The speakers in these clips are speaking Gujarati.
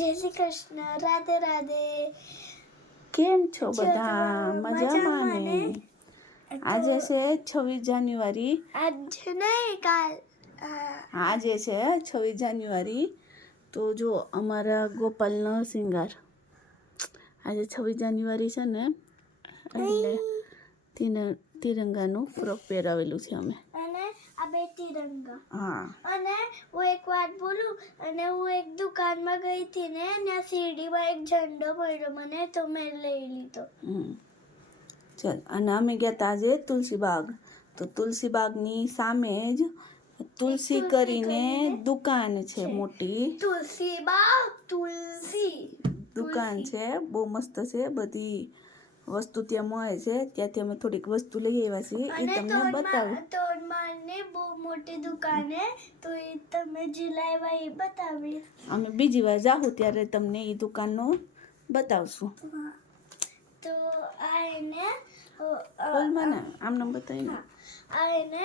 જય શ્રી કૃષ્ણ, રાધે રાધે. કેમ છો બધા? મજામાં ને? આજે છે 26 જાન્યુઆરી. આજે નહીં, કાલ. આજે છે 26 જાન્યુઆરી. તો જો અમારા ગોપાલનો શિંગાર આજે 26 જાન્યુઆરી છે ને, એટલે તિરંગાનું ફ્રોક પહેરાવેલું છે અમે. અને આ બે તિરંગા. હા. અને હું એક વાત બોલું, અને હું એક દુકાનમાં ગઈ હતી ને, ત્યાં સીડીમાં એક ઝંડો મળ્યો મને, તો મેં લઈ લીધો. ચાલ, અને અમે ગયા હતા આજે તુલસીબાગ. તો તુલસીબાગની સામે જ તુલસી કરીને દુકાન છે મોટી. તુલસી દુકાન છે, બહુ મસ્ત છે. બધી વસ્તુ ત્યાં મળે છે. ત્યાંથી અમે થોડીક વસ્તુ લઈ આવ્યા છીએ, એ તમને બતાવું. તોડમાળની બહુ મોટી દુકાન હે, તો એ તમે જે લાવ્યા એ બતાવીશ. અમે બીજી વાર જાહું ત્યારે તમને એ દુકાનનું બતાવશું. તો આ એને બોલમાં ને આમને બતાવીને. આ એને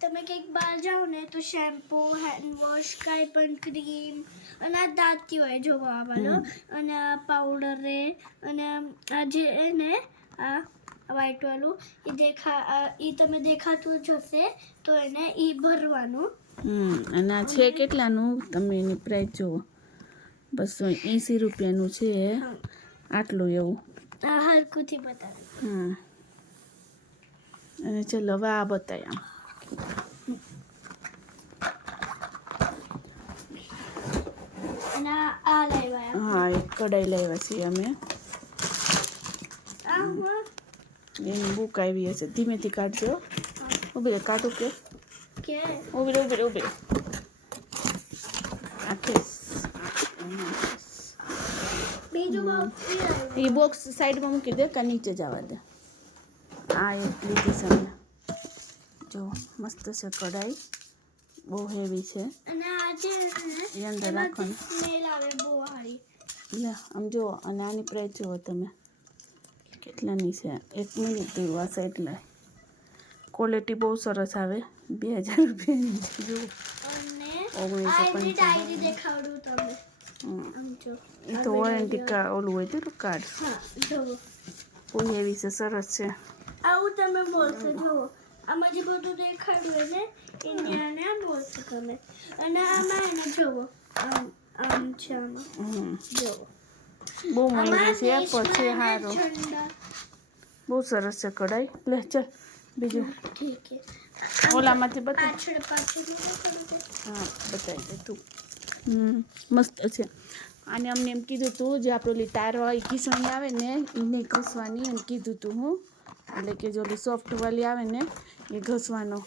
તમે કંઈક બહાર જાઓ ને તો શેમ્પૂ, હેન્ડ વોશ, કાંઈ પણ ક્રીમ, અને આ દાંતી હોય જોવા આવવાનો, અને આ પાવડર રે, અને આ જે એને આ વ્હાઈટ વાળું એ તમે દેખાતું જ હશે, તો એને એ ભરવાનું. અને આ છે કેટલાનું તમે એની પ્રાઇસ જુઓ, 280 રૂપિયાનું છે. આટલું એવું હરકુથી બતાવે. અને ચલો હવે આ બતાવ્યા. અને આ લાવ્યા. હા, એક કઢાઈ લાવ્યા છીએ અમે. એની બુક આવી હશે, ધીમેથી કાઢજો. ઉભી રે, કાઢું કે ઉભી રે. આખે એ બોક્સ સાઈડમાં મૂકી દે, કે નીચે જવા દે. આ એક લીધી છે અમે. જો મસ્ત છે કઢાઈ, બહુ હેવી છે. અને આ જે એ અંદર રાખવાની સ્મેલ આવે બહુ સારી. લે આમ જુઓ, અને આની પ્રાઇસ જુઓ તમે કેટલાની છે. 1 મિનિટ જેવું આ સાઈડ લાય. ક્વોલિટી બહુ સરસ આવે. 2000 રૂપિયાની જુઓ. અને 1950 ડાયરી દેખાડું તમને. એ તો વોરંટી ઓલું હોય તો કાર્ડ. હા, જુઓ. બહુ હેવી છે, સરસ છે. આવું તમે બોલશો, જુઓ. આમાં જે બધું દેખાડ્યું ને ઇન્ડિયાને બોલશો તમે. અને આમાં એને જુઓ, આમ છે આમાં. જુઓ. બહુ મોંઘી છે, પછી સારું. બહુ સરસ છે કઢાઈ. લે ચાલ બીજું. ઠીક છે. ઓલામાંથી બતાવ. પાછળ હા, બતાવી દે તું. મસ્ત છે. અને અમને એમ કીધું તું, જે આપણે તારવાળી ખીસણી આવે ને એને ઘસવાની એમ કીધું તું હું. એટલે કે જો ઓલી સોફ્ટવાળી આવે ને એ ઘસવાનો,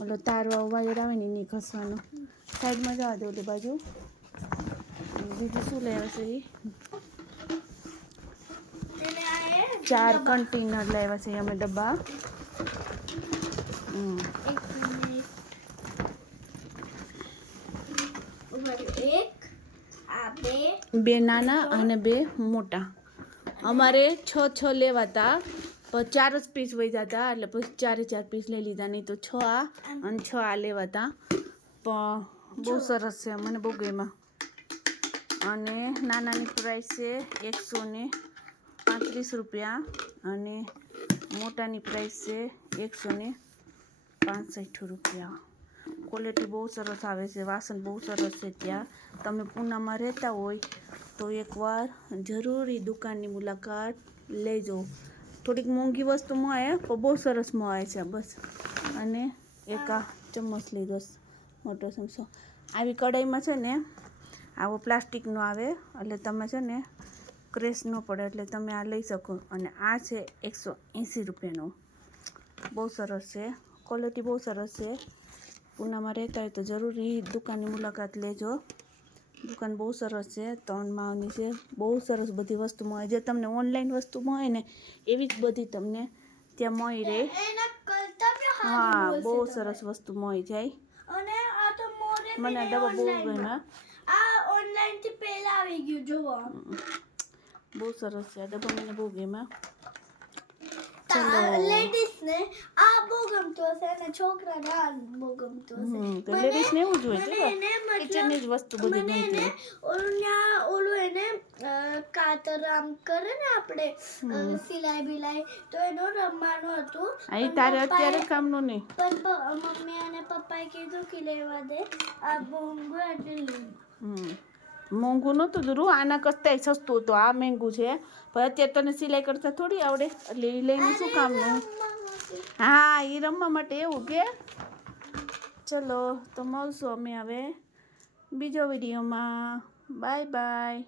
ઓલો તારવા વાયર આવે ને એને ઘસવાનો. સાઈડમાં જવા દે ઓલી બાજુ. બીજું શું લેવા છે? 4 કન્ટેનર લાવ્યા છે અમે ડબ્બા. બે નાના અને 2 મોટા. અમારે 6 લેવાતા, પણ 4 જ પીસ વહી જતા, એટલે પછી 4 પીસ લઈ લીધા. નહીં તો 6 આ અને 6 આ લેવાતા. પણ બહુ સરસ છે, મને બહુ ગમ્યા. અને નાનાની પ્રાઇસ છે 135 રૂપિયા, અને મોટાની પ્રાઇસ છે 165 રૂપિયા. ક્વોલિટી બહુ સરસ આવે છે, વાસણ બહુ સરસ છે. ત્યાં તમે પૂનામાં રહેતા હોય તો એકવાર જરૂરી દુકાનની મુલાકાત લેજો. થોડીક મોંઘી વસ્તુ મળે પણ બહુ સરસ મળે છે. બસ. અને એક આ ચમચ લીધો, મોટો ચમચો. આવી કઢાઈમાં છે ને આવો પ્લાસ્ટિકનો આવે, એટલે તમે છે ને ક્રેશ ન પડે, એટલે તમે આ લઈ શકો. અને આ છે 180 રૂપિયાનું. બહુ સરસ છે, ક્વોલિટી બહુ સરસ છે. પૂનામાં રહેતા હોય તો જરૂરી દુકાનની મુલાકાત લેજો. દુકાન બહુ સરસ છે, 3 માળની છે. બહુ સરસ બધી વસ્તુ મળે. જે તમને ઓનલાઈન વસ્તુ મળે ને એવી જ બધી તમને ત્યાં મળી રહે. હા, બહુ સરસ વસ્તુ મળી જાય. અને આ તો મને ડબ્બો બહુ ગમ્યા. આ ઓનલાઈન થી પહેલા આવી ગયું, જોવો. બહુ સરસ છે આ ડબ્બો, મને બહુ ગમ્યા. લેડીઝ ને આ બહુ ગમતું હશે, અને છોકરાને આ બહુ ગમતું હશે. તો લેડીઝ ને એવું જ હોય છે, કિચનની જ વસ્તુ બધી ગમતી હોય. ઓલું એને કાતર આમ કરે ને આપણે સિલાઈ બિલાઈ તો એનો રમવાનું હતું અહીં તારે અત્યારે કામનું નહીં. પણ મમ્મી અને પપ્પાએ કીધું કે લેવા દે આ મોંઘું એટલે લીધું. મોંઘું નહોતું ધ્રુવ, આના કરતાં સસ્તું હતું. આ મોંઘું છે પણ અત્યારે તને સિલાઈ કરતા થોડી આવડે એટલે એ લઈને શું કામનું. હા એ રમવા માટે એવું કે ચલો તો મળશું અમે હવે બીજો વિડીયોમાં. Bye bye,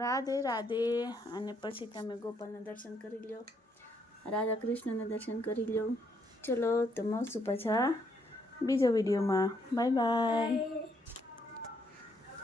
Radhe Radhe. અને પછી તમે ગોપાલના દર્શન કરી લો, રાધા કૃષ્ણના દર્શન કરી લો. ચલો તો મળશું પાછા બીજો વિડીયોમાં. Bye bye.